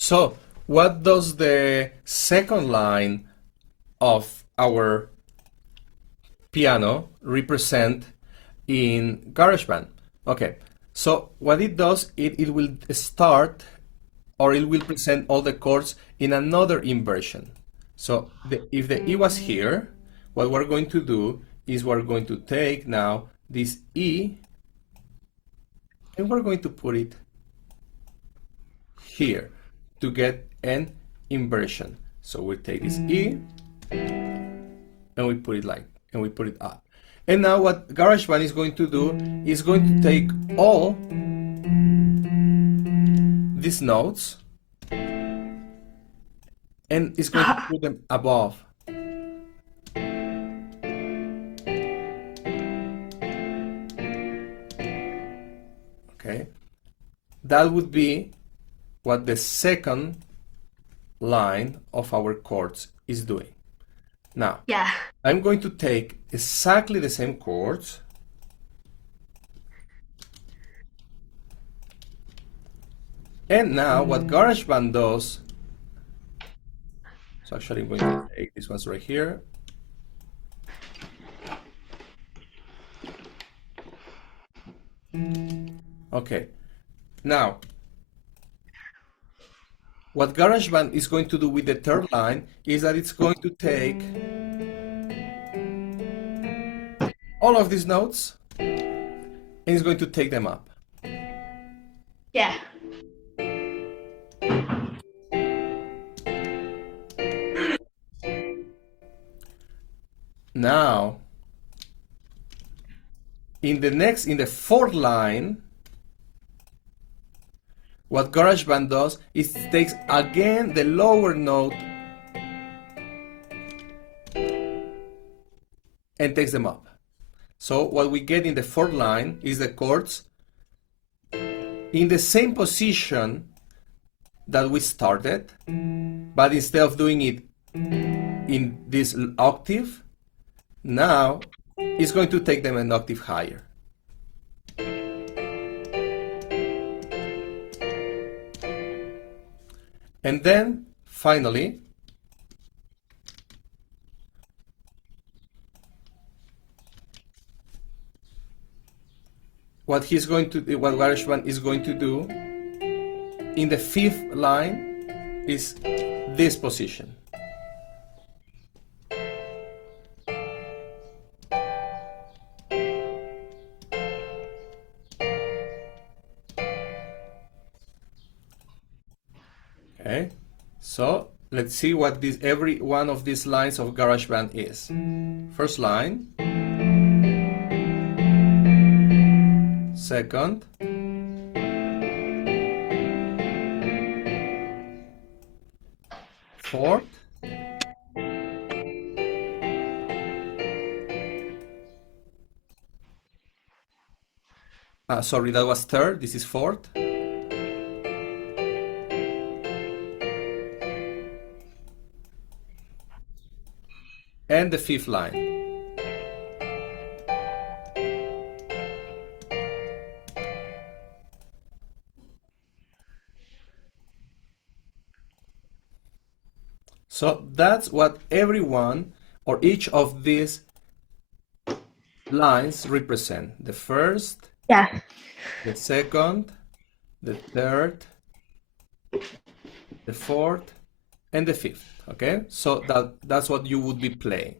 So what does the second line of our piano represent in GarageBand? Okay, so what it does, it will start, or it will present all the chords in another inversion. So if the E was here, what we're going to do is we're going to take now this E and we're going to put it here to get an inversion. So we take this E and we put it and we put it up. And now what GarageBand is going to do is going to take all these notes and it's going to put them above. Okay, that would be what the second line of our chords is doing. Now, I'm going to take exactly the same chords and now what GarageBand does, so actually I'm going to take these ones right here. Okay, now what GarageBand is going to do with the third line is that it's going to take all of these notes and it's going to take them up. Yeah. Now, in the fourth line, what GarageBand does is it takes again the lower note and takes them up. So what we get in the fourth line is the chords in the same position that we started, but instead of doing it in this octave, now it's going to take them an octave higher. And then finally, what GarageBand is going to do in the fifth line is this position. Okay, so let's see what every one of these lines of GarageBand is. First line, second, fourth, sorry, that was third, this is fourth. And the fifth line. So that's what every one or each of these lines represent. The first, the second, the third, the fourth, and the fifth. Okay, so that's what you would be playing.